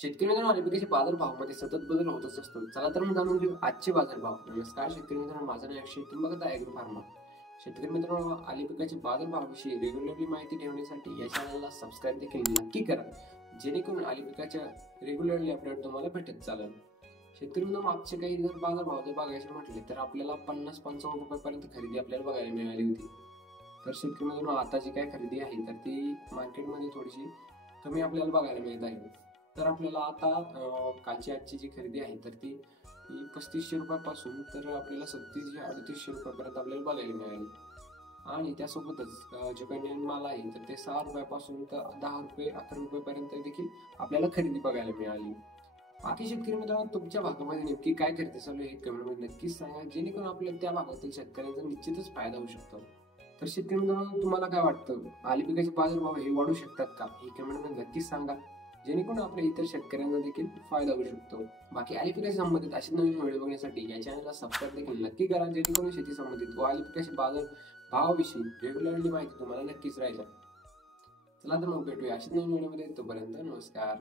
शेतकरी मित्रांनो, अलिपिकाचे बाजारभावामध्ये सतत बदल होतच असतो. चला तर मग जाणून घेऊ आजचे बाजारभाव. नमस्कार शेतकरी मित्रांनो, माझं नाव अक्षय, तुम्ही बघत आहे ॲग्रो फार्मा. शेतकरी मित्रांनो, अलिपिकाचे बाजारभावाविषयी रेग्युलरली माहिती ठेवण्यासाठी या चॅनलला सबस्क्राईब देखील नक्की करा, जेणेकरून अलिपिकाच्या रेग्युलरली अपडेट तुम्हाला भेटत चालेल. शेतकरी मित्रांनो, मागचे काही जर बाजारभाव जर बघायचे म्हटले तर आपल्याला 50-55 रुपयापर्यंत खरेदी आपल्याला बघायला मिळाली होती. तर शेतकरी मित्रांनो, आता जी काय खरेदी आहे तर ती मार्केटमध्ये थोडीशी कमी आपल्याला बघायला मिळत आहे. तर आपल्याला आता कालची आजची जी खरेदी आहे तर ती 3500 रुपयापासून तर आपल्याला 3700-3800 रुपयापर्यंत आपल्याला बघायला मिळाली. आणि त्यासोबतच जो काही नवीन माल आहे तर ते 6 रुपयापासून तर 10 रुपये 11 रुपयापर्यंत देखील आपल्याला खरेदी बघायला मिळाली. बाकी शेतकरी मित्रांनो, तुमच्या भागामध्ये नेमकी काय खरेदी चालू आहे हे कमेंटमध्ये नक्कीच सांगा, जेणेकरून आपल्याला त्या भागातील शेतकऱ्यांचा निश्चितच फायदा होऊ शकतो. तर शेतकरी मित्रांनो, तुम्हाला काय वाटतं, अलिपिकाचे बाजारभाव हे वाढू शकतात का हे कमेंटमध्ये नक्कीच सांगा, जेणेकरून आपल्या इतर शेतकऱ्यांना देखील फायदा होऊ शकतो. बाकी अलिपिकाशी संबंधित असे नवीन व्हिडिओ बघण्यासाठी या चॅनलला सबस्क्राईब देखील नक्की करा, जेणेकरून शेती संबंधित व अलिपिकाचे बाजार भावाविषयी रेग्युलरली माहिती तुम्हाला नक्कीच राहील. चला तर मग भेटूया अशाच नवीन व्हिडिओमध्ये. तोपर्यंत नमस्कार.